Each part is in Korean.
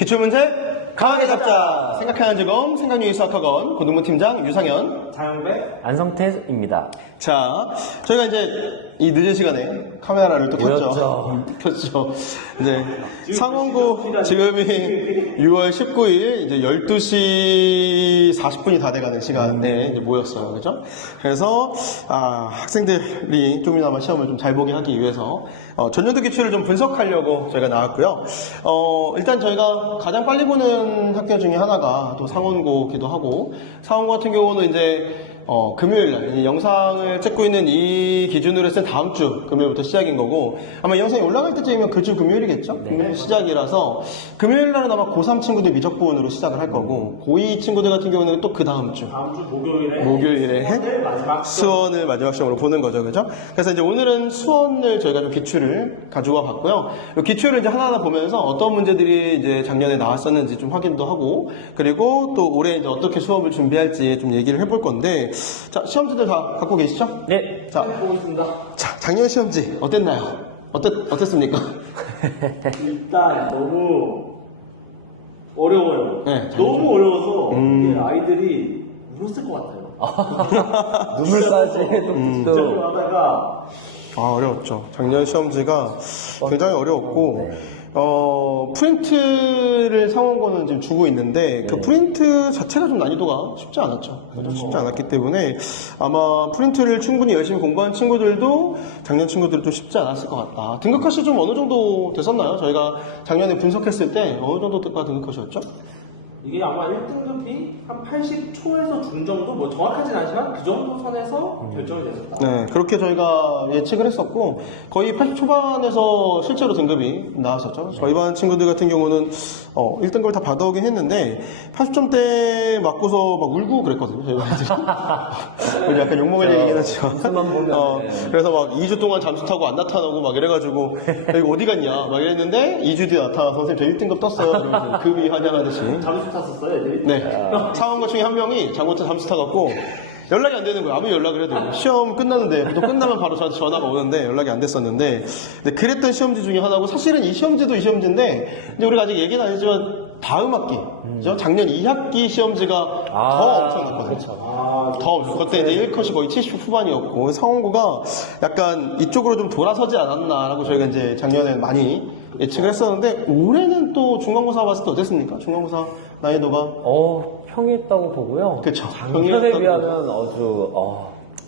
기출문제 강하게 잡자. 생각하는 즐거움 생각유희 수학학원 고등부팀장 유상현, 장영배, 안성태입니다. 자, 저희가 이제 이 늦은 시간에 카메라를 또 켰죠. 켰죠. 이제 상원고 지금이 6월 19일 이제 12시 40분이 다 돼가는 시간에 이제 모였어요. 그죠? 그래서 학생들이 좀이나마 시험을 좀 잘 보게 하기 위해서 전년도 기출을 좀 분석하려고 저희가 나왔고요. 일단 저희가 가장 빨리 보는 학교 중에 하나가 또 상원고기도 하고, 상원고 같은 경우는 이제 금요일날 영상을 찍고 있는 이 기준으로 했을 때 다음 주 금요일부터 시작인 거고, 아마 이 영상이 올라갈 때쯤이면 그 주 금요일이겠죠? 금요일 시작이라서 금요일날은 아마 고3 친구들 미적분으로 시작을 할 거고, 고2 친구들 같은 경우는 또 그 다음 주 목요일에 수원을 마지막 시험으로 보는 거죠. 그죠? 그래서 이제 오늘은 수원을 저희가 좀 기출을 가져와 봤고요. 이 기출을 이제 하나하나 보면서 어떤 문제들이 이제 작년에 나왔었는지 좀 확인도 하고, 그리고 또 올해 이제 어떻게 수업을 준비할지 좀 얘기를 해볼 건데, 자, 시험지들 다 갖고 계시죠? 네. 자, 보겠습니다. 자, 작년 시험지 어땠나요? 어땠습니까? 일단 너무 어려워요. 네, 너무 어려워서 이게 아이들이 울었을 것 같아요. 눈물까지 진짜 또. 하다가 어려웠죠. 작년 시험지가 굉장히 어려웠고, 네. 프린트를 상원고는 지금 주고 있는데, 그 프린트 자체가 좀 난이도가 쉽지 않았죠. 쉽지 않았기 때문에 아마 프린트를 충분히 열심히 공부한 친구들도 작년 친구들은 좀 쉽지 않았을 것 같다. 등급컷이 좀 어느 정도 됐었나요? 저희가 작년에 분석했을 때 어느 정도가 등급컷이었죠? 이게 아마 1등급이 한 80초에서 중 정도, 뭐 정확하진 않지만 그 정도 선에서 결정이 됐었다. 네, 그렇게 저희가 예측을 했었고, 거의 80 초반에서 실제로 등급이 나왔었죠. 저희 반 친구들 같은 경우는 1등급을 다 받아오긴 했는데 80점대 맞고서 막 울고 그랬거든요. 저희 반들이. 약간 욕먹을 얘기긴 하지만. 뉴스만 보면, 그래서 막 2주 동안 잠수 타고 안 나타나고 막 이래가지고 이거 어디 갔냐 막 이랬는데 2주 뒤에 나타나서 선생님 저 1등급 떴어요. 이러면서 급이 환영하듯이. 잠수 탔었어요, 애들이? 네. 상원고 중에 한 명이 잘못해서 잠수 타갖고 연락이 안 되는 거예요. 아무리 연락을 해도. 시험 끝났는데, 보통 끝나면 바로 저한테 전화가 오는데 연락이 안 됐었는데, 근데 그랬던 시험지 중에 하나고, 사실은 이 시험지도 이 시험지인데, 이제 우리가 아직 얘기는 안 했지만, 다음 학기, 그죠? 작년 2학기 시험지가 더 엄청났거든요. 더 엄청. 그때 이제 1컷이 거의 70 후반이었고, 상원고가 약간 이쪽으로 좀 돌아서지 않았나라고 저희가 이제 작년에 많이 예측을 했었는데, 올해는 또 중간고사 봤을 때 어땠습니까? 중간고사 난이도가. 평이했다고 보고요. 그쵸. 작년에 비하면 아주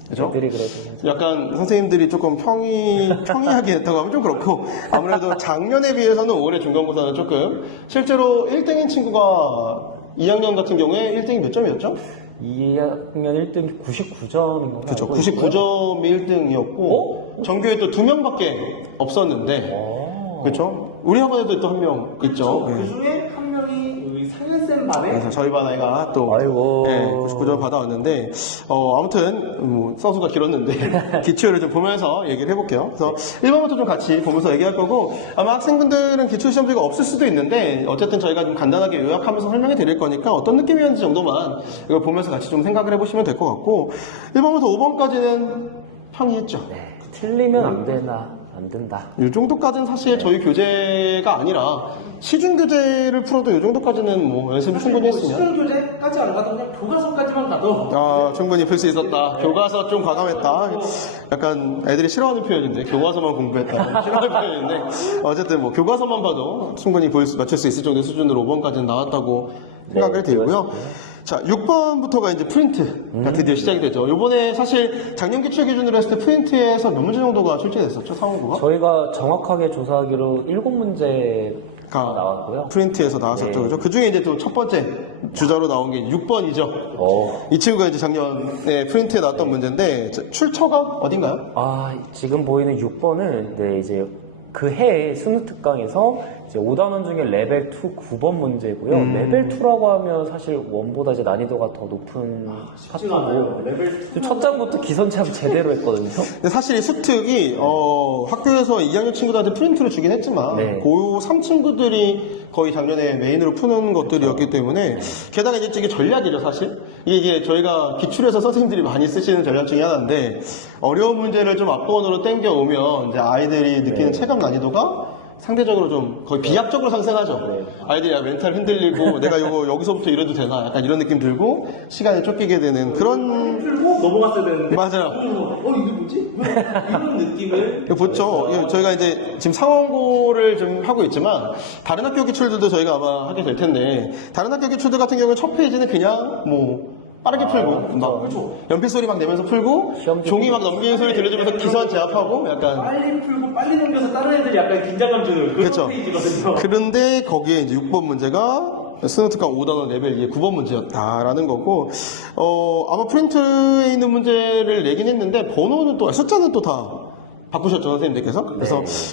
그죠? 애들이 그래도 약간 선생님들이 조금 평이하게 했다고 하면 좀 그렇고, 아무래도 작년에 비해서는 올해 중간고사는 조금, 실제로 1등인 친구가 2학년 같은 경우에 1등이 몇 점이었죠? 2학년 1등이 99점인 건가요? 그쵸. 99점이 1등이었고, 전교에 또 2명밖에 없었는데, 그쵸? 우리 학원에도 또 한 명 있죠. 그 중에 한 명이 우리 상현쌤 반에 그래서 저희 반 아이가 또 아이고. 99점 받아왔는데, 아무튼 서수가 길었는데 기출을 좀 보면서 얘기를 해볼게요. 그래서 1번부터 좀 같이 보면서 얘기할 거고, 아마 학생분들은 기출 시험지가 없을 수도 있는데 어쨌든 저희가 좀 간단하게 요약하면서 설명해 드릴 거니까 어떤 느낌이었는지 정도만 이걸 보면서 같이 좀 생각을 해보시면 될 것 같고, 1번부터 5번까지는 평이했죠. 틀리면 안 된다. 이 정도까지는 사실 저희 교재가 아니라 시중 교재를 풀어도 이 정도까지는 뭐 연습을 충분히 했으면 시중 교재까지 안 가도 그냥 교과서까지만 가도 충분히 풀 수 있었다. 교과서 좀 과감했다. 약간 애들이 싫어하는 표현인데, 교과서만 공부했다. 싫어하는 표현인데, 어쨌든 뭐 교과서만 봐도 충분히 맞출 수 있을 정도의 수준으로 5번까지는 나왔다고 생각을 들고요. 자, 6번부터가 이제 프린트가 드디어 시작이 되죠. 요번에 사실 작년 기출 기준으로 했을 때 프린트에서 몇 문제 정도가 출제됐었죠, 상원고가? 저희가 정확하게 조사하기로 7문제가 나왔고요. 프린트에서 나왔었죠. 네. 그죠? 그 중에 이제 또 첫 번째 주자로 나온 게 6번이죠. 이 친구가 이제 작년에 프린트에 나왔던 문제인데, 출처가 어딘가요? 지금 보이는 6번은 이제 그 해의 수능 특강에서 이제 5단원 중에 레벨 2 9번 문제고요. 레벨 2라고 하면 사실 1보다 이제 난이도가 더 높은 파트고, 레벨 첫 장부터 기선제압 제대로 했거든요. 근데 사실 이 수특이 학교에서 2학년 친구들한테 프린트를 주긴 했지만 고3 친구들이 거의 작년에 메인으로 푸는 것들이었기 때문에, 게다가 이제 이게 전략이죠, 사실. 이게 저희가 기출에서 선생님들이 많이 쓰시는 전략 중에 하나인데, 어려운 문제를 좀 앞번으로 땡겨오면 이제 아이들이 느끼는 체감 난이도가 상대적으로 좀 거의 비약적으로 상승하죠. 네. 아이들이 멘탈 흔들리고 내가 이거 여기서부터 이래도 되나 약간 이런 느낌 들고 시간이 쫓기게 되는 그런 풀고 넘어갔어야 되는데. 맞아요. 이게 뭐지? 이런 느낌을. 보죠. 저희가 이제 지금 상원고를 좀 하고 있지만 다른 학교 기출들도 저희가 아마 하게 될 텐데 다른 학교 기출들 같은 경우는 첫 페이지는 그냥 뭐 빠르게 풀고 막 연필 소리 막 내면서 풀고 시험지 종이 막 넘기는 소리 들려주면서 기선 제압하고 약간 빨리 풀고 빨리 넘겨서 다른 애들이 약간 긴장감 주는 그렇죠. 그런 페이지거든요. 그런데 거기에 이제 6번 문제가 스노트강 5단원 레벨 2의 9번 문제였다라는 거고, 아마 프린트에 있는 문제를 내긴 했는데, 번호는 또, 숫자는 또 다 바꾸셨죠, 선생님들께서?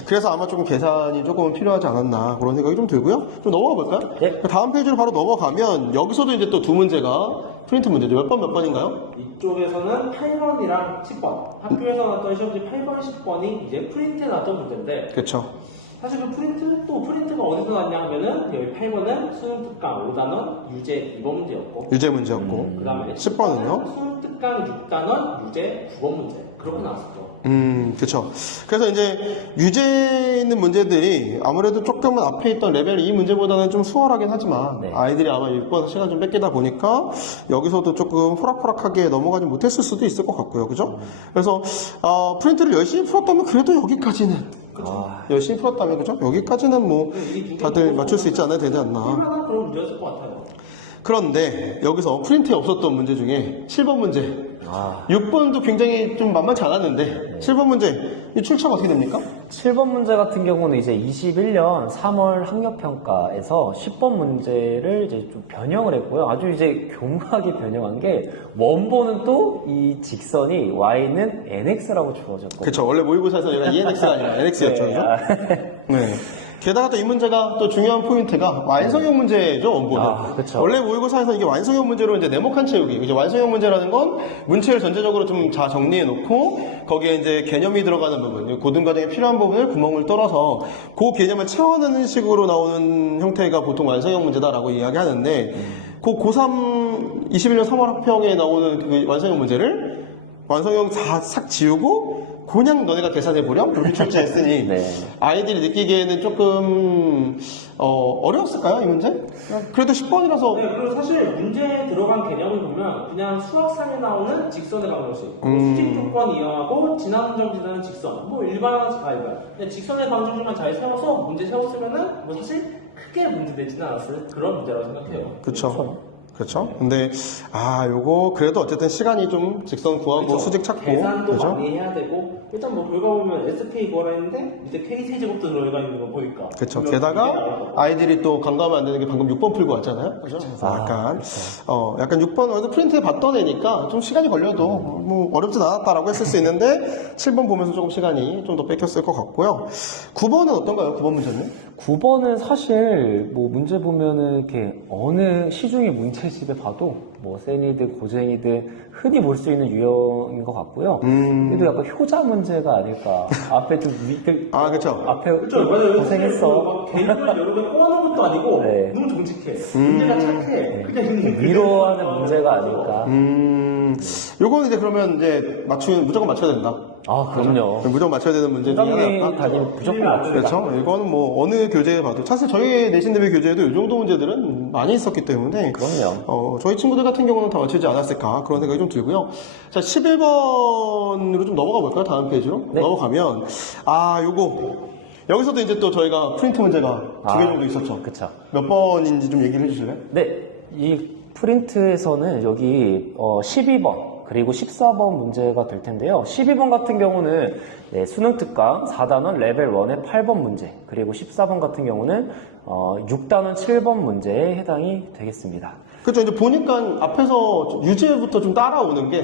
그래서 아마 조금 계산이 조금 필요하지 않았나, 그런 생각이 좀 들고요. 좀 넘어가 볼까요? 네. 다음 페이지로 바로 넘어가면, 여기서도 이제 또 두 문제가 프린트 문제죠. 몇 번인가요? 이쪽에서는 8번이랑 10번. 학교에서 나왔던 시험지 8번, 10번이 이제 프린트에 나왔던 문제인데, 그쵸. 사실 그 프린트가 어디서 나왔냐 하면은 여기 8번은 수능 특강 5단원 유제 2번 문제였고 유제 문제였고. 그 다음에 10번은요? 수능 특강 6단원 유제 9번 문제 그렇게 나왔었죠. 그쵸. 그래서 이제 유죄 있는 문제들이 아무래도 조금은 앞에 있던 레벨 2 문제보다는 좀 수월하긴 하지만 네. 아이들이 아마 6번 시간 좀 뺏기다 보니까 여기서도 조금 호락호락하게 넘어가지 못했을 수도 있을 것 같고요. 그죠? 그래서, 프린트를 열심히 풀었다면 그래도 여기까지는. 열심히 풀었다면, 그죠? 여기까지는 뭐 다들 맞출 수 있지 않아야 되지 않나. 얼마나 그런 문제였을 것 같아요. 그런데 여기서 프린트에 없었던 문제 중에 7번 문제. 6번도 굉장히 좀 만만치 않았는데 7번 문제 이 출처가 어떻게 됩니까? 7번 문제 같은 경우는 이제 21년 3월 학력평가에서 10번 문제를 이제 좀 변형을 했고요. 아주 이제 교묘하게 변형한 게 원본은 또 이 직선이 y는 nx라고 주어졌거든요. 그쵸. 원래 모의고사에서 얘가 ENX가 아니라 NX였죠. 그죠? 네. 게다가 또 이 문제가 또 중요한 포인트가 완성형 문제죠, 원본은. 그쵸. 원래 모의고사에서 이게 완성형 문제로 이제 네모칸 채우기. 이제 완성형 문제라는 건 문체를 전체적으로 좀 다 정리해 놓고 거기에 이제 개념이 들어가는 부분, 고등과정에 필요한 부분을 구멍을 뚫어서 그 개념을 채워넣는 식으로 나오는 형태가 보통 완성형 문제다라고 이야기하는데 그 고3 21년 3월 학평에 나오는 그 완성형 문제를 완성형 다 싹 지우고 그냥 너네가 계산해보렴? 그렇게 출제했으니 네. 아이들이 느끼기에는 조금 어려웠을까요? 이 문제? 그래도 10번이라서 네, 그리고 사실 문제에 들어간 개념을 보면 그냥 수학상에 나오는 직선의 방정식, 수직 조건 이용하고 지나는 점 지나는 직선, 뭐 일반항 가위바위보. 그냥 직선의 방정식만 잘 세워서 문제 세웠으면은 뭐 사실 크게 문제되지는 않았을 그런 문제라고 생각해요. 그쵸. 그렇죠. 근데 요거 그래도 어쨌든 시간이 좀 직선 구하고 그쵸? 수직 찾고 계산도 그죠? 많이 해야 되고 일단 뭐 결과 보면 SK 구하라 했는데 밑에 K 세제곱도 들어가 있는 거 보니까 그렇죠. 분명 게다가 이게 나올 거고. 아이들이 또 간과하면 안 되는 게 방금 6번 풀고 왔잖아요. 그죠? 그래서 약간 6번 어디 프린트에 봤던 애니까 좀 시간이 걸려도 뭐 어렵진 않았다라고 했을 수 있는데 7번 보면서 조금 시간이 좀 더 뺏겼을 것 같고요. 9번은 어떤가요? 9번 문제는? 9번은 사실 뭐 문제 보면은 이렇게 어느 시중의 문제집에 봐도 뭐 세니드, 고쟁이들 흔히 볼 수 있는 유형인 것 같고요. 그래도 약간 효자 문제가 아닐까. 앞에 좀 밑에 그쵸. 앞에 그렇죠. 맞아요. 고생했어. 개인을 여러 개 꼬아놓은 것도 아니고 네. 너무 정직해. 문제가 착해. 그냥 위로하는 문제가 아닐까. 요거는 이제 그러면 이제 무조건 맞춰야 된다. 그럼요. 무조건 맞춰야 되는 문제 중에 부장님이 하나. 다니면 무조건 맞죠. 그렇죠. 이거는 뭐 어느 교재에 봐도 사실 저희 내신 대비 교재에도 이 정도 문제들은 많이 있었기 때문에 그럼요. 저희 친구들 같은 경우는 다 맞추지 않았을까 그런 생각이 좀 들고요. 자, 11번으로 좀 넘어가 볼까요? 다음 페이지로 네. 넘어가면 요거 여기서도 이제 또 저희가 프린트 문제가 2개 정도 있었죠. 그쵸. 몇 번인지 좀 얘기를 해주실래요? 네, 이 프린트에서는 여기 12번 그리고 14번 문제가 될 텐데요. 12번 같은 경우는 수능 특강 4단원 레벨 1의 8번 문제, 그리고 14번 같은 경우는 6단원 7번 문제에 해당이 되겠습니다. 그렇죠. 이제 보니까 앞에서 유제부터 좀 따라오는 게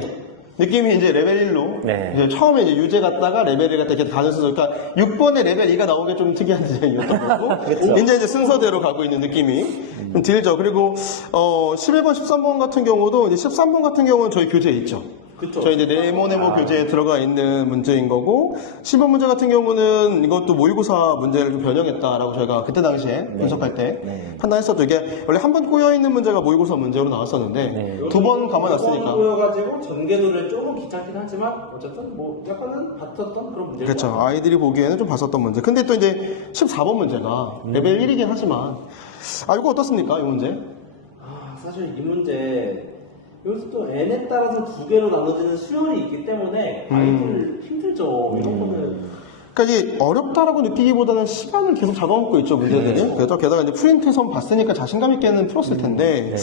느낌이 이제 레벨 1로 네. 이제 처음에 이제 유제 갔다가 레벨 1 갔다 이렇게 가는 순서. 그러니까 6번에 레벨 2가 나온 게 좀 특이한 디자인이었던 거고 이제 순서대로 가고 있는 느낌이 좀 들죠. 그리고 11번, 13번 같은 경우도 이제 13번 같은 경우는 저희 교재에 있죠. 그쵸. 저희 이제 네모네모 교재에 들어가 있는 문제인 거고 10번 문제 같은 경우는 이것도 모의고사 문제를 좀 변형했다라고 저희가 그때 당시에 분석할 때 네. 판단했었죠. 이게 원래 한 번 꼬여 있는 문제가 모의고사 문제로 나왔었는데 네. 두 번 감아놨으니까. 보여가지고 전개도를 조금 귀찮긴 하지만 어쨌든 뭐 약간은 봤었던 그런 문제죠. 그렇죠. 아이들이 보기에는 좀 봤었던 문제. 근데 또 이제 14번 문제가 레벨 1이긴 하지만 이거 어떻습니까? 이 문제? 사실 이 문제 여기서 또 n에 따라서 두 개로 나눠지는 수열이 있기 때문에 아이들 힘들죠. 이런 거는 그러니까 이게 어렵다라고 느끼기보다는 시간을 계속 잡아먹고 있죠, 문제들이. 그래서 게다가 이제 프린트에서 봤으니까 자신감 있게는 풀었을 텐데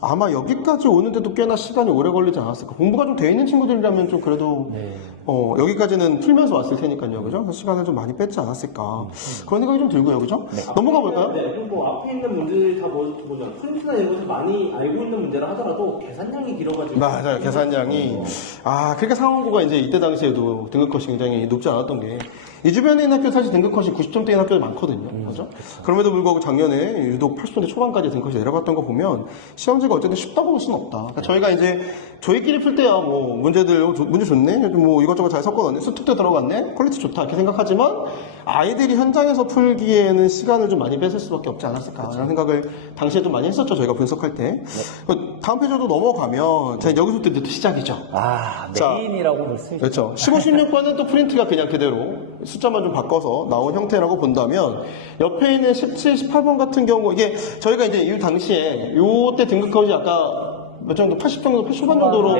아마 여기까지 오는데도 꽤나 시간이 오래 걸리지 않았을까. 공부가 좀 돼 있는 친구들이라면 좀 그래도 여기까지는 풀면서 왔을 테니까요, 그죠? 그래서 시간을 좀 많이 뺐지 않았을까. 그런 생각이 좀 들고요, 그죠? 넘어가 볼까요? 네, 그리고 뭐 앞에 있는 문제들이 다 보자. 프린트나 이런 것을 많이 알고 있는 문제라 하더라도 계산량이 길어가지고 맞아요, 계산량이. 그러니까 상원고가 이제 이때 당시에도 등급컷이 굉장히 높지 않았던 게 이 주변에 있는 학교 사실 등급컷이 90점대인 학교도 많거든요. 그죠? 그럼에도 불구하고 작년에 유독 80점대 초반까지 등급컷이 내려갔던 거 보면 시험지가 어쨌든 쉽다고 볼 수는 없다. 그러니까 저희가 이제 저희끼리 풀 때야 뭐 문제 좋네? 뭐 이것저것 잘 섞어놨네? 수특도 들어갔네? 퀄리티 좋다. 이렇게 생각하지만 아이들이 현장에서 풀기에는 시간을 좀 많이 뺏을 수밖에 없지 않았을까라는 생각을 당시에 좀 많이 했었죠. 저희가 분석할 때. 다음 페이지로 넘어가면 자, 여기서부터 이제 또 시작이죠. 메인이라고 볼 수 있죠. 그렇죠. 15, 16번은 또 프린트가 그냥 그대로 숫자만 좀 바꿔서 나온 형태라고 본다면 옆에 있는 17, 18번 같은 경우 이게 저희가 이제 이 당시에 요때 등급컷이 아까 몇 정도 80 정도 80초반 정도로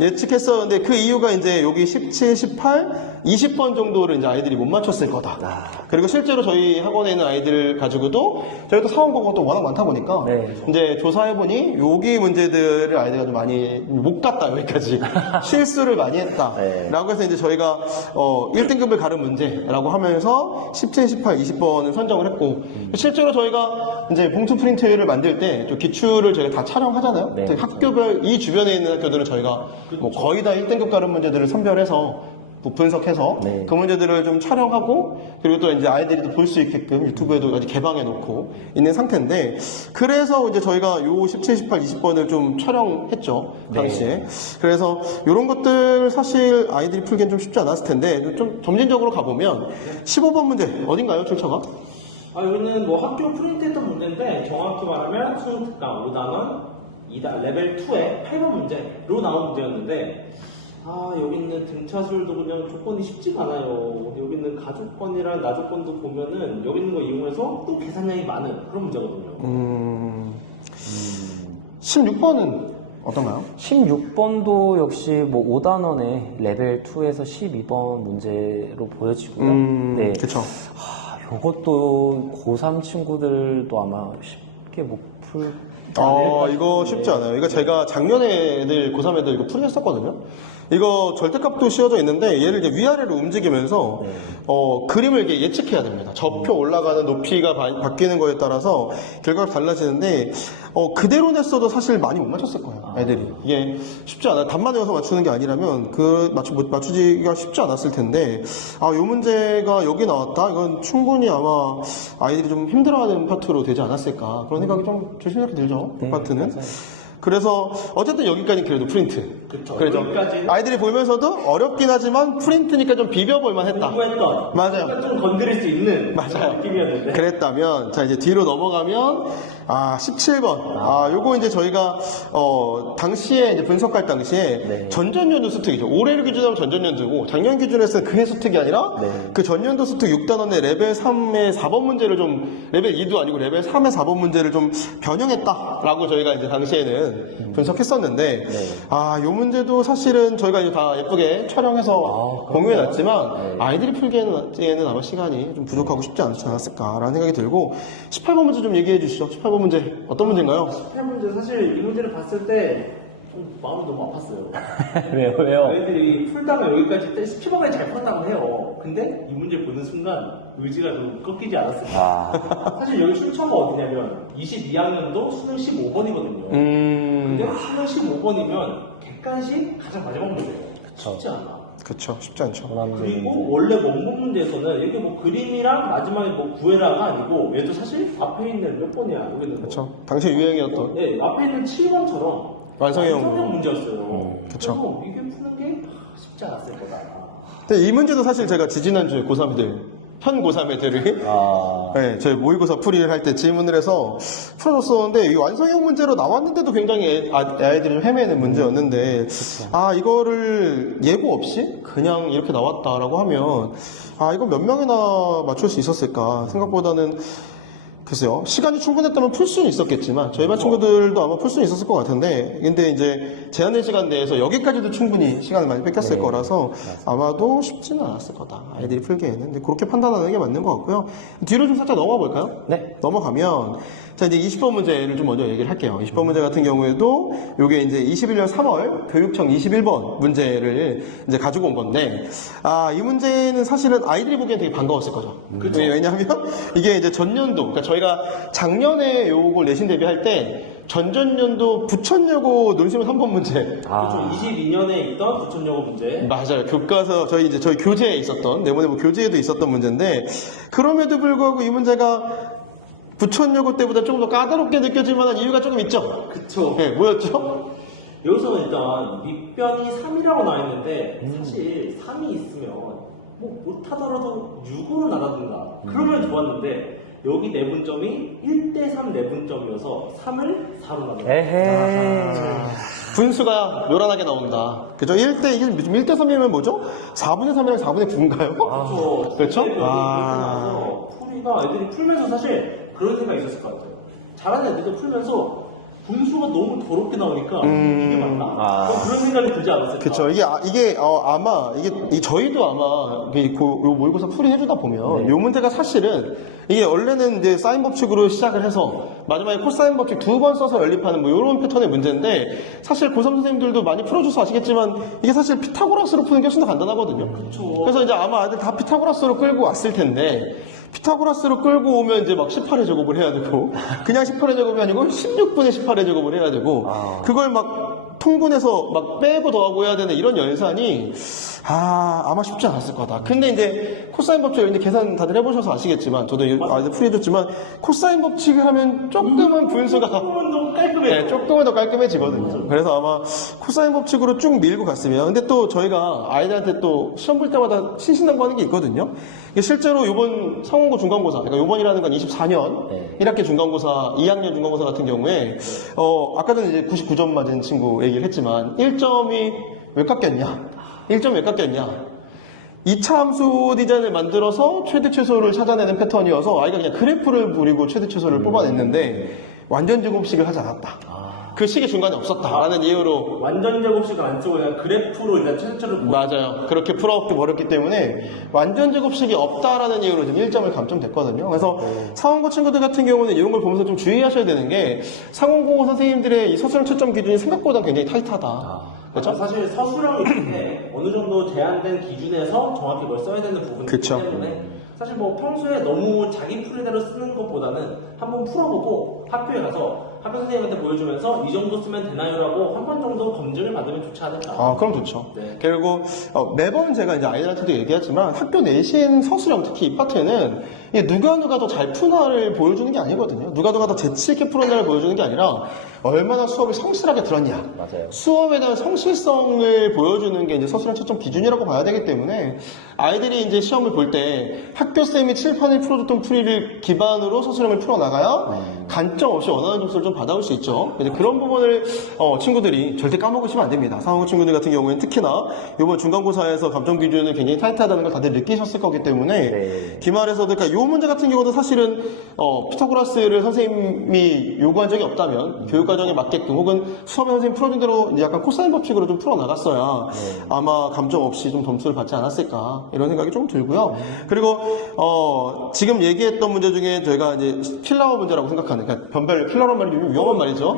예측했었는데 그 이유가 이제 여기 17, 18, 20번 정도를 이제 아이들이 못 맞췄을 거다. 그리고 실제로 저희 학원에 있는 아이들 가지고도 저희도 사원고가 또 워낙 많다 보니까 이제 조사해보니 여기 문제들을 아이들이 좀 많이 못 갔다 여기까지 실수를 많이 했다. 라고 해서 이제 저희가 1등급을 가른 문제라고 하면서 17, 18, 20번을 선정을 했고 실제로 저희가 이제 봉투 프린트를 만들 때 좀 기출을 저희가 다 촬영하잖아요. 학교별 이 주변에 있는 학교들은 저희가 뭐 거의 다 1등급 가른 문제들을 선별해서 분석해서 그 문제들을 좀 촬영하고 그리고 또 이제 아이들이 볼 수 있게끔 유튜브에도 아직 개방해 놓고 있는 상태인데 그래서 이제 저희가 요 17, 18, 20번을 좀 촬영했죠 당시에. 그래서 이런 것들 사실 아이들이 풀기엔 좀 쉽지 않았을 텐데 좀 점진적으로 가보면 15번 문제 어딘가요 출처가? 여기는 뭐 학교 프린트했던 문제인데 정확히 말하면 수능 특강 5단원 레벨 2의 8번 문제로 나온 문제였는데 여기 있는 등차술도 그냥 조건이 쉽지가 않아요. 여기 있는 가조건이랑 나조건도 보면은 여기 있는 거 이용해서 또 계산량이 많은 그런 문제거든요. 16번은 어떤가요? 16번도 역시 뭐 5단원의 레벨 2에서 12번 문제로 보여지고요. 그쵸. 이것도 고3 친구들도 아마 쉽게 못 풀. 이거 쉽지 않아요. 이거 제가 작년에 애들, 고3 애들 이거 풀이했었거든요. 이거 절대값도 씌워져 있는데 얘를 이제 위아래로 움직이면서 그림을 이렇게 예측해야 됩니다. 접혀 올라가는 높이가 바뀌는 거에 따라서 결과가 달라지는데 그대로 냈어도 사실 많이 못 맞췄을 거예요. 애들이 이게 쉽지 않아요. 답만 외워서 맞추는 게 아니라면 맞추기가 쉽지 않았을 텐데 요 문제가 여기 나왔다. 이건 충분히 아마 아이들이 좀 힘들어하는 파트로 되지 않았을까 그런 생각이 좀 조심스럽게 들죠. 그 파트는. 그래서 어쨌든 여기까지 그래도 프린트. 그쵸. 그래서 여기까지. 아이들이 보면서도 어렵긴 하지만 프린트니까 좀 비벼볼만 했다. 공부했던 맞아요. 좀 건드릴 수 있는 맞아요. 느낌이었는데 그랬다면 자 이제 뒤로 넘어가면 17번 요거 이제 저희가 당시에 이제 분석할 당시에 전전년도 수특이죠. 올해를 기준으로 전전년도고 작년 기준에서는 그해 수특이 아니라 그 전년도 수특 6단원의 레벨 3의 4번 문제를 좀 레벨 2도 아니고 레벨 3의 4번 문제를 좀 변형했다라고 저희가 이제 당시에는 분석했었는데 요 문제도 사실은 저희가 이제 다 예쁘게 촬영해서 공유해놨지만 아이들이 풀기에는 아마 시간이 좀 부족하고 쉽지 않지 않았을까라는 생각이 들고 18번 문제 좀 얘기해 주시죠. 18번 문제 어떤 문제인가요? 18문제 사실 이 문제를 봤을 때 좀 마음이 너무 아팠어요. 왜요? 아이들이 풀다가 여기까지 10초만까지 잘 풀었다고 해요. 근데 이 문제 보는 순간 의지가 좀 꺾이지 않았습니다. 사실 여기 출처가 어디냐면 22학년도 수능 15번이거든요. 근데 수능 15번이면 객관식 가장 마지막 문제예요. 쉽지 않아. 그쵸, 쉽지 않죠. 그리고 원래 원문 문제에서는 이게 뭐 그림이랑 마지막에 뭐 구해라가 아니고 얘도 사실 앞에 있는 몇 번이야 여기는 그쵸. 당시 유행이었던. 앞에 있는 7번처럼 완성형. 문제였어요. 그쵸. 그래서 이게 푸는 게 쉽지 않았을 거다. 근데 이 문제도 사실 제가 지지난주에 고3애들, 현 고3 애들이 네, 저희 모의고사 풀이를 할 때 질문을 해서 풀어줬었는데 이 완성형 문제로 나왔는데도 굉장히 아이들이 좀 헤매는 문제였는데 이거를 예고 없이 그냥 이렇게 나왔다라고 하면 이거 몇 명이나 맞출 수 있었을까 생각보다는 글쎄요. 시간이 충분했다면 풀 수는 있었겠지만 저희 반 친구들도 아마 풀 수는 있었을 것 같은데 근데 이제 제한된 시간 내에서 여기까지도 충분히 시간을 많이 뺏겼을 거라서 아마도 쉽지는 않았을 거다. 아이들이 풀기에는. 근데 그렇게 판단하는 게 맞는 것 같고요. 뒤로 좀 살짝 넘어가 볼까요? 네. 넘어가면 자 이제 20번 문제를 좀 먼저 얘기를 할게요. 20번 문제 같은 경우에도 요게 이제 21년 3월 교육청 21번 문제를 이제 가지고 온 건데 이 문제는 사실은 아이들이 보기엔 되게 반가웠을 거죠. 왜냐하면 이게 이제 전년도 그러니까 저희가 작년에 요걸 내신 대비할 때 전전년도 부천여고 논술문 3번 문제 그렇죠. 22년에 있던 부천여고 문제. 맞아요. 교과서 저희 교재에 있었던 내모내모 교재에도 있었던 문제인데 그럼에도 불구하고 이 문제가 부천여고 때보다 조금 더 까다롭게 느껴질 만한 이유가 조금 있죠. 그쵸. 네, 뭐였죠? 여기서는 일단 밑변이 3이라고 나와 있는데 사실 3이 있으면 뭐 못하더라도 6으로 나가든가 그러면 좋았는데 여기 내분점이 1대3 내분점이어서 3을 4로 나눠요. 에헤이. 분수가 요란하게 나온다. 그죠? 1대3이면 뭐죠? 4분의 3이랑 4분의 9인가요? 그렇죠? 나와서 풀이가 애들이 풀면서 사실 그런 생각이 있었을 것 같아요. 잘하는 애들도 풀면서 분수가 너무 더럽게 나오니까 이게 맞나? 그런 생각이 들지 않았을까? 그쵸. 아마, 저희도 아마, 요 모의고사 풀이 해주다 보면, 요 문제가 사실은, 이게 원래는 이제 사인 법칙으로 시작을 해서, 마지막에 코사인 법칙 2번 써서 연립하는 뭐, 요런 패턴의 문제인데, 사실 고3 선생님들도 많이 풀어줘서 아시겠지만, 이게 사실 피타고라스로 푸는 게 훨씬 더 간단하거든요. 그래서 이제 아마 아이들 다 피타고라스로 끌고 왔을 텐데, 피타고라스로 끌고 오면 이제 막 18의 제곱을 해야 되고, 그냥 18의 제곱이 아니고 16분의 18의 제곱을 해야 되고, 그걸 막 통분해서 막 빼고 더하고 해야 되는 이런 연산이, 아마 쉽지 않았을 거다. 근데 이제 코사인 법칙, 이제 계산 다들 해보셔서 아시겠지만, 저도 아이들 풀이해줬지만, 코사인 법칙을 하면 조금은 분수가, 조금은 더 깔끔해요. 네, 조금은 더 깔끔해지거든요. 그래서 아마 코사인 법칙으로 쭉 밀고 갔으면, 근데 또 저희가 아이들한테 또 시험 볼 때마다 신신당부하는 게 있거든요. 이게 실제로 이번 상원고 중간고사, 그러니까 이번이라는 건 24년 1학기 중간고사, 2학년 중간고사 같은 경우에 아까 전에 이제 99점 맞은 친구 얘기를 했지만 1점이 왜 깎였냐? 1점이 왜 깎였냐? 2차 함수 디자인을 만들어서 최대 최소를 찾아내는 패턴이어서 아이가 그냥 그래프를 부리고 최대 최소를 뽑아냈는데 완전 제곱식을 하지 않았다. 그 식이 중간에 없었다라는 이유로 완전 제곱식을 안 쓰고 그냥 그래프로 일단 최저를 맞아요. 그렇게 풀어버렸기 때문에 완전 제곱식이 없다라는 이유로 지금 1점을 감점됐거든요. 그래서 상원고 친구들 같은 경우는 이런 걸 보면서 좀 주의하셔야 되는 게 상원고 선생님들의 이 서술형 채점 기준이 생각보다 굉장히 타이트하다. 그렇죠? 사실 서술형이 있는데 어느 정도 제한된 기준에서 정확히 뭘 써야 되는 부분이기 그쵸. 때문에 사실 뭐 평소에 너무 자기 풀이대로 쓰는 것보다는 한번 풀어보고 학교에 가서 학교 선생님한테 보여주면서 이 정도 쓰면 되나요라고 한 번 정도 검증을 받으면 좋지 않을까. 그럼 좋죠. 네. 그리고 매번 제가 이제 아이들한테도 얘기하지만 학교 내신 서술형 특히 이 파트는 이게 누가 더 잘 푸나를 보여주는 게 아니거든요. 누가 더 재치 있게 풀었나를 보여주는 게 아니라 얼마나 수업을 성실하게 들었냐. 맞아요. 수업에 대한 성실성을 보여주는 게 이제 서술형 채점 기준이라고 봐야 되기 때문에 아이들이 이제 시험을 볼 때 학교쌤이 칠판에 풀어줬던 풀이를 기반으로 서술형을 풀어나가야 간점 없이 원하는 점수를 좀 받아올 수 있죠. 근데 그런 부분을 친구들이 절대 까먹으시면 안 됩니다. 상원고 친구들 같은 경우에는 특히나 이번 중간고사에서 감점 기준을 굉장히 타이트하다는 걸 다들 느끼셨을 거기 때문에 기말에서도 그러니까 이 문제 같은 경우도 사실은 피타고라스를 선생님이 요구한 적이 없다면 교육과정에 맞게끔 혹은 수업에 선생님 풀어준 대로 이제 약간 코사인 법칙으로 좀 풀어나갔어야 아마 감점 없이 좀 점수를 받지 않았을까 이런 생각이 좀 들고요. 그리고 지금 얘기했던 문제 중에 저희가 이제 킬러 문제라고 생각하는 그러니까 변별 킬러란 말이 좀 위험한 말이죠.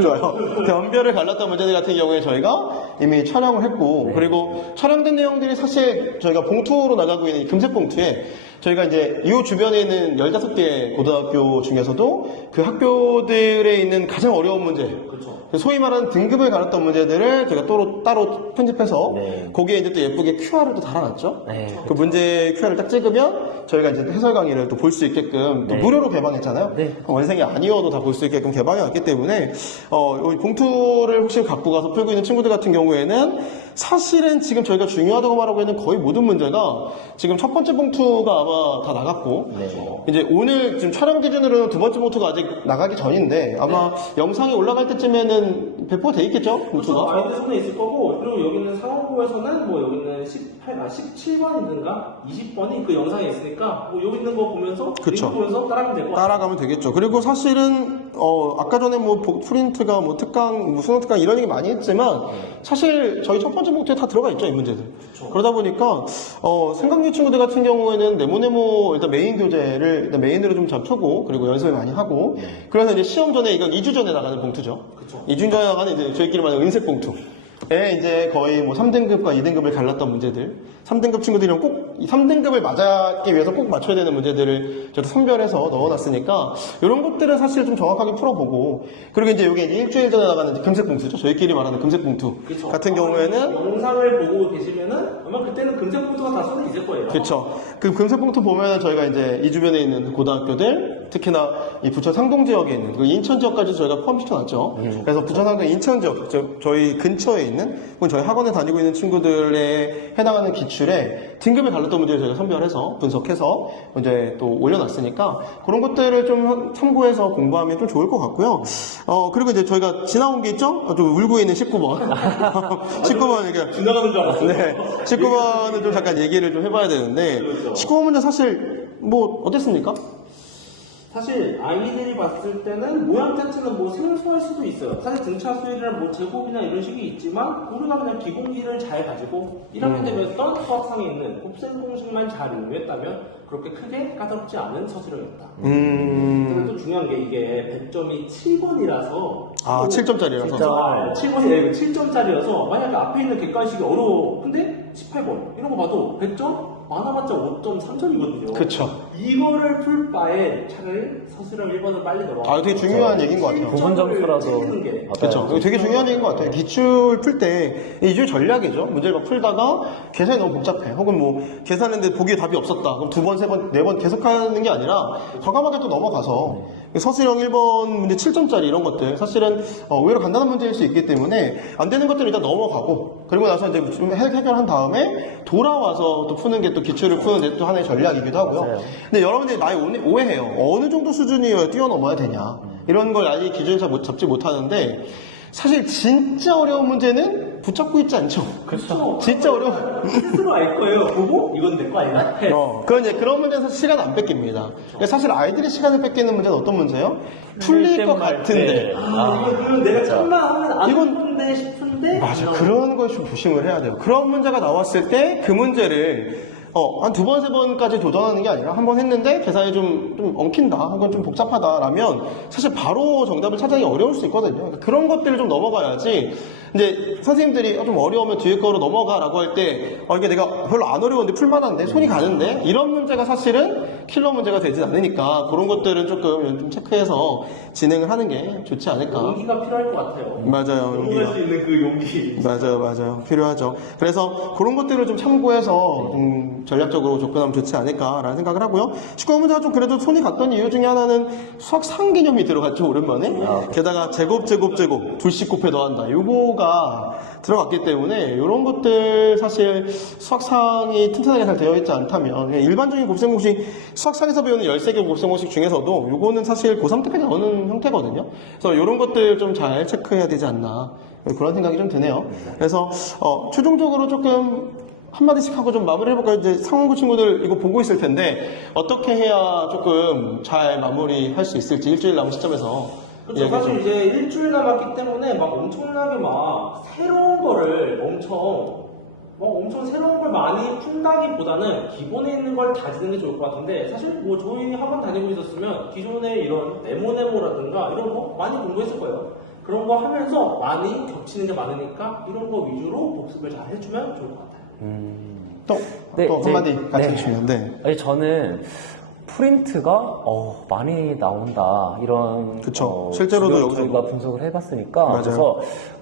좋아요. 변별을 갈랐던 문제들 같은 경우에 저희가 이미 촬영을 했고 그리고 촬영된 내용들이 사실 저희가 봉투로 나가고 있는 이 금색 봉투에 저희가 이제 이 주변에 있는 15개 고등학교 중에서도 그 학교들에 있는 가장 어려운 문제, 그렇죠. 소위 말하는 등급을 가렸던 문제들을 제가 따로 편집해서 네. 거기에 이제 또 예쁘게 QR을 또 달아놨죠. 네. 그 문제 QR을 딱 찍으면 저희가 이제 해설 강의를 또 볼 수 있게끔 또 네. 무료로 개방했잖아요. 네. 원생이 아니어도 다 볼 수 있게끔 개방해놨기 때문에 이 봉투를 혹시 갖고 가서 풀고 있는 친구들 같은 경우에는 사실은 지금 저희가 중요하다고 말하고 있는 거의 모든 문제가 지금 첫 번째 봉투가 아마 다 나갔고 네. 이제 오늘 지금 촬영 기준으로는 두 번째 봉투가 아직 나가기 전인데 아마 영상이 올라갈 때쯤에는 배포돼 있겠죠? 봉투가? 마인드 손에 있을 거고, 그리고 여기는 상업부에서는 뭐 여기는 17번이든가 20번이 그 영상에 있으니까 뭐 여기 있는 거 보면서 그쵸. 링크 보면서 따라하면 될 것 같아요. 따라가면 되겠죠. 그리고 사실은 아까 전에 뭐 프린트가 뭐 특강, 뭐 수능 특강 이런 얘기 많이 했지만 사실 저희 첫 번째 봉투에 다 들어가 있죠, 이 문제들. 그러다 보니까 생강류 친구들 같은 경우에는 네모네모 일단 메인 교재를 일단 메인으로 좀 잘 펴고 그리고 연습을 많이 하고 그래서 이제 시험 전에 이건 2주 전에 나가는 봉투죠. 2주 전에 나가는 이제 저희끼리 말하는 은색 봉투. 에 이제 거의 뭐 3등급과 2등급을 갈랐던 문제들, 3등급 친구들이랑 꼭 3등급을 맞기 위해서 꼭 맞춰야 되는 문제들을 저도 선별해서 넣어놨으니까 이런 것들은 사실 좀 정확하게 풀어보고 그리고 이제 이게 이제 일주일 전에 나가는 금색 봉투죠. 저희끼리 말하는 금색 봉투 그쵸. 같은 경우에는 영상을 보고 계시면은 아마 그때는 금색 봉투가 다 손에 있을 거예요. 그렇죠. 그 금색 봉투 보면 저희가 이제 이 주변에 있는 고등학교들, 특히나 이 부천 상동 지역에 있는 그 인천 지역까지 저희가 포함시켜놨죠. 그래서 부천 상동 인천 지역, 저희 근처에 있는 혹은 저희 학원에 다니고 있는 친구들에 해당하는 기출에 등급을 갈랐던 문제를 저희가 선별해서 분석해서 이제 또 올려놨으니까 그런 것들을 좀 참고해서 공부하면 좀 좋을 것 같고요. 그리고 이제 저희가 지나온 게 있죠? 좀 울고 있는 19번. 19번 이게 지나가는 줄 알았어요. 네, 19번은 좀 잠깐 얘기를 좀 해봐야 되는데, 19번 문제 사실, 뭐, 어땠습니까? 사실 아이들이 봤을 때는 모양 자체는 뭐 생소할 수도 있어요. 사실 등차 수열이랑 뭐 제곱이나 이런 식이 있지만 우리가 그냥 기본기를 잘 가지고 1학년 때 배웠던 수학상에 있는 곱셈 공식만 잘 이용했다면 그렇게 크게 까다롭지 않은 서술형이었다. 근데 또 중요한 게 이게 100점이 7번이라서 아, 7점짜리라서. 7번이 7점짜리여서 만약에 앞에 있는 객관식이 어려워. 근데 18번 이런 거 봐도 100점? 많아봤자 5점, 3점이거든요. 그쵸. 이거를 풀 바에 차라리 서술형 1번을 빨리 넘어가. 되게 중요한 얘기인 것 같아요. 부분 점수라도 챙기는 게. 그쵸. 이거 되게 중요한 얘기인 것 같아요. 기출 풀 때, 이게 전략이죠. 문제를 막 풀다가 계산이 너무 복잡해. 혹은 뭐, 계산했는데 보기에 답이 없었다. 그럼 두 번, 세 번, 네 번 계속 하는 게 아니라, 과감하게 또 넘어가서, 서술형 1번 문제 7점짜리 이런 것들, 사실은 의외로 간단한 문제일 수 있기 때문에, 안 되는 것들은 일단 넘어가고, 그리고 나서 이제 좀 해결한 다음에, 돌아와서 또 푸는 게 또 기출을 푸는 데 또 하나의 전략이기도 하고요. 맞아요. 근데 여러분들이 많이 오해해요. 어느 정도 수준이어야 뛰어넘어야 되냐. 이런 걸 아직 기준을 잘 잡지 못하는데, 사실 진짜 어려운 문제는 붙잡고 있지 않죠. 그렇죠. 진짜 어려워. 스스로 알 거예요. 보고 이건 내 거 아니다. 해. 그런 문제는 사실 시간 안 뺏깁니다. 사실 아이들이 시간을 뺏기는 문제는 어떤 문제예요? 풀릴 것 같은데. 이건 내가 참나 하면 안 이건- 풀는데 싶은데. 맞아. 그런 걸 좀 조심을 해야 돼요. 그런 문제가 나왔을 때 그 문제를 한 두 번, 세 번까지 도전하는 게 아니라 한 번 했는데 계산이 좀 엉킨다, 혹은 좀 복잡하다라면 사실 바로 정답을 찾아내기 어려울 수 있거든요. 그러니까 그런 것들을 좀 넘어가야지. 이제 선생님들이 좀 어려우면 뒤에 거로 넘어가라고 할 때 이게 내가 별로 안 어려운데 풀만한데 손이 가는데 이런 문제가 사실은 킬러 문제가 되진 않으니까 그런 것들은 조금 좀 체크해서 진행을 하는 게 좋지 않을까. 용기가 필요할 것 같아요. 맞아요. 넘어갈 수 있는 그 용기. 맞아요. 필요하죠. 그래서 그런 것들을 좀 참고해서 전략적으로 접근하면 좋지 않을까라는 생각을 하고요. 19번 문제가 좀 그래도 손이 갔던 이유 중에 하나는 수학 상 개념이 들어갔죠, 오랜만에. 게다가 제곱, 둘씩 곱해 더한다. 요거가 들어갔기 때문에 이런 것들 사실 수학상이 튼튼하게 잘 되어 있지 않다면 그냥 일반적인 곱셈 공식, 수학상에서 배우는 13개 곱셈 공식 중에서도 요거는 사실 고3 때까지 나오는 형태거든요. 그래서 이런 것들 좀 잘 체크해야 되지 않나. 그런 생각이 좀 드네요. 그래서 최종적으로 조금 한마디씩 하고 좀 마무리해볼까요? 이제 상원고 친구들 이거 보고 있을 텐데 어떻게 해야 조금 잘 마무리할 수 있을지 일주일 남은 시점에서 그렇죠. 사실 이제 일주일 남았기 때문에 막 엄청나게 막 새로운 거를 엄청 새로운 걸 많이 푼다기보다는 기본에 있는 걸 다지는 게 좋을 것 같은데 사실 뭐 저희 학원 다니고 있었으면 기존에 이런 네모네모라든가 이런 거 많이 공부했을 거예요. 그런 거 하면서 많이 겹치는 게 많으니까 이런 거 위주로 복습을 잘 해주면 좋을 것 같아요. 또 네, 이제- 한마디 같이 네. 해주시면. 네. 아니, 저는 프린트가 많이 나온다 이런 그쵸. 실제로도 주변 여기서 저희가 분석을 해봤으니까 맞아요. 그래서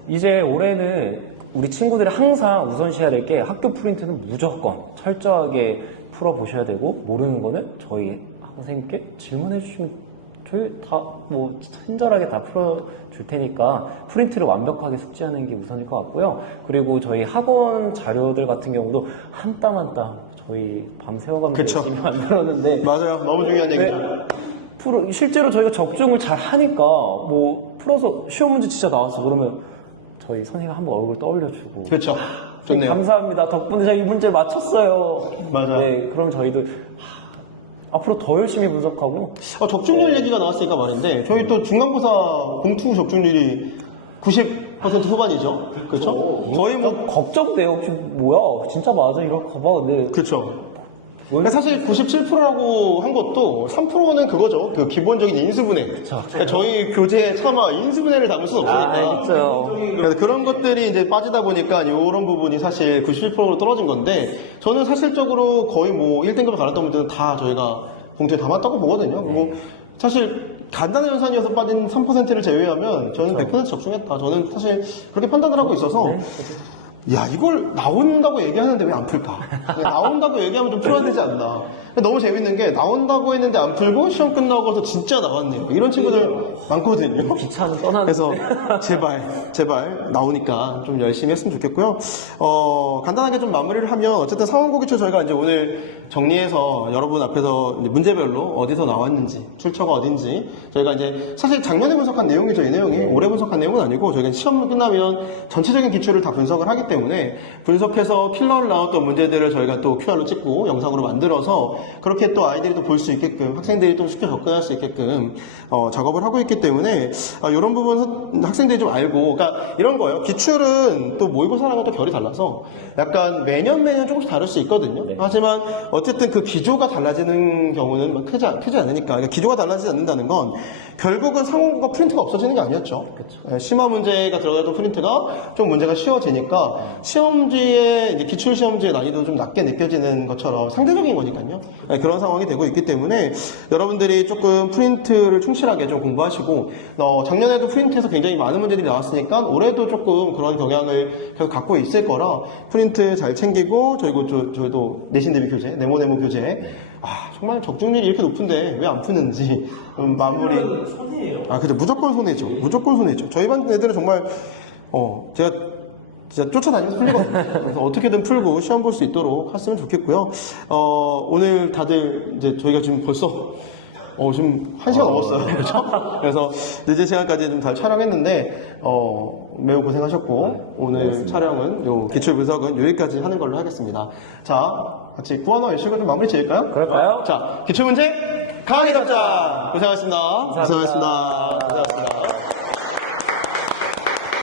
이제 올해는 우리 친구들이 항상 우선시해야 될 게 학교 프린트는 무조건 철저하게 풀어보셔야 되고 모르는 거는 저희 학생님께 질문해 주시면 저희 다 뭐 친절하게 다 풀어줄 테니까 프린트를 완벽하게 숙지하는 게 우선일 것 같고요. 그리고 저희 학원 자료들 같은 경우도 한 땀 한 땀 저희 밤 새워가면서 그쵸. 열심히 만들었는데 맞아요. 너무 중요한 얘기죠. 실제로 저희가 적중을 잘 하니까 뭐 풀어서 시험 문제 진짜 나왔어 그러면 저희 선생님 한번 얼굴 떠올려주고 그렇죠. 좋네요. 감사합니다 덕분에 제가 이 문제 맞췄어요. 맞아. 네, 그럼 저희도 앞으로 더 열심히 분석하고 적중률 얘기가 나왔으니까 말인데 저희 또 중간고사 공투 적중률이 90% 후반이죠. 그렇죠? 거의 뭐 걱정돼요. 혹시 뭐야 진짜 맞아 이럴까 봐. 근데 그렇죠. 그러니까 사실 97%라고 한 것도 3%는 그거죠. 그 기본적인 인수분해. 그러니까 저희 교재에 차마 인수분해를 담을 수는 없으니까. 그렇죠. 그래서 그런 것들이 이제 빠지다 보니까 이런 부분이 사실 97%로 떨어진 건데 저는 사실적으로 거의 뭐 1등급을 갈았던 분들은 다 저희가 공투에 담았다고 보거든요. 그리고 사실 간단한 연산이어서 빠진 3%를 제외하면 저는 100% 적중했다. 저는 사실 그렇게 판단을 하고 있어서 야 이걸 나온다고 얘기하는데 왜 안 풀까? 나온다고 얘기하면 좀 풀어야 되지 않나? 너무 재밌는 게 나온다고 했는데 안 풀고 시험 끝나고서 진짜 나왔네요. 이런 친구들 많거든요. 기차는 떠나는. 그래서 제발 나오니까 좀 열심히 했으면 좋겠고요. 간단하게 좀 마무리를 하면 어쨌든 상원고기초 저희가 이제 오늘 정리해서 여러분 앞에서 이제 문제별로 어디서 나왔는지 출처가 어딘지 저희가 이제 사실 작년에 분석한 내용이죠. 이 내용이 올해 분석한 내용은 아니고 저희가 시험 끝나면 전체적인 기초를 다 분석을 하기 때문에 분석해서 필러를 나왔던 문제들을 저희가 또 QR로 찍고 영상으로 만들어서 그렇게 또 아이들이 또 볼 수 있게끔 학생들이 좀 쉽게 접근할 수 있게끔 작업을 하고 있기 때문에 이런 부분 학생들이 좀 알고 그러니까 이런 거예요. 기출은 또 모의고사랑은 또 결이 달라서 약간 매년 조금씩 다를 수 있거든요. 하지만 어쨌든 그 기조가 달라지는 경우는 크지 않으니까 그러니까 기조가 달라지지 않는다는 건 결국은 상원고가 프린트가 없어지는 게 아니었죠. 심화 문제가 들어가도 프린트가 좀 문제가 쉬워지니까 시험지의 이제 기출 시험지의 난이도 좀 낮게 느껴지는 것처럼 상대적인 거니까요. 그런 상황이 되고 있기 때문에 여러분들이 조금 프린트를 충실하게 좀 공부하시고 작년에도 프린트에서 굉장히 많은 문제들이 나왔으니까 올해도 조금 그런 경향을 계속 갖고 있을 거라 프린트 잘 챙기고 저희도 내신 대비 교재, 네모 교재 정말 적중률이 이렇게 높은데 왜 안 푸는지 마무리. 손이에요. 그죠. 무조건 손해죠. 무조건 손해죠. 저희 반 애들은 정말 제가 진짜 쫓아다니면서 풀리거든요. 그래서 어떻게든 풀고 시험 볼 수 있도록 했으면 좋겠고요. 오늘 다들 이제 저희가 지금 벌써 지금 1시간 넘었어요. 그렇죠? 그래서 늦은 시간까지 좀 잘 촬영했는데 매우 고생하셨고 오늘 촬영은 요 기출 분석은 여기까지 하는 걸로 하겠습니다. 자, 같이 구하나 열심히 좀 마무리 지을까요? 그럴까요? 자, 기출 문제 강하게 답자. 고생하셨습니다. 감사합니다. 고생하셨습니다.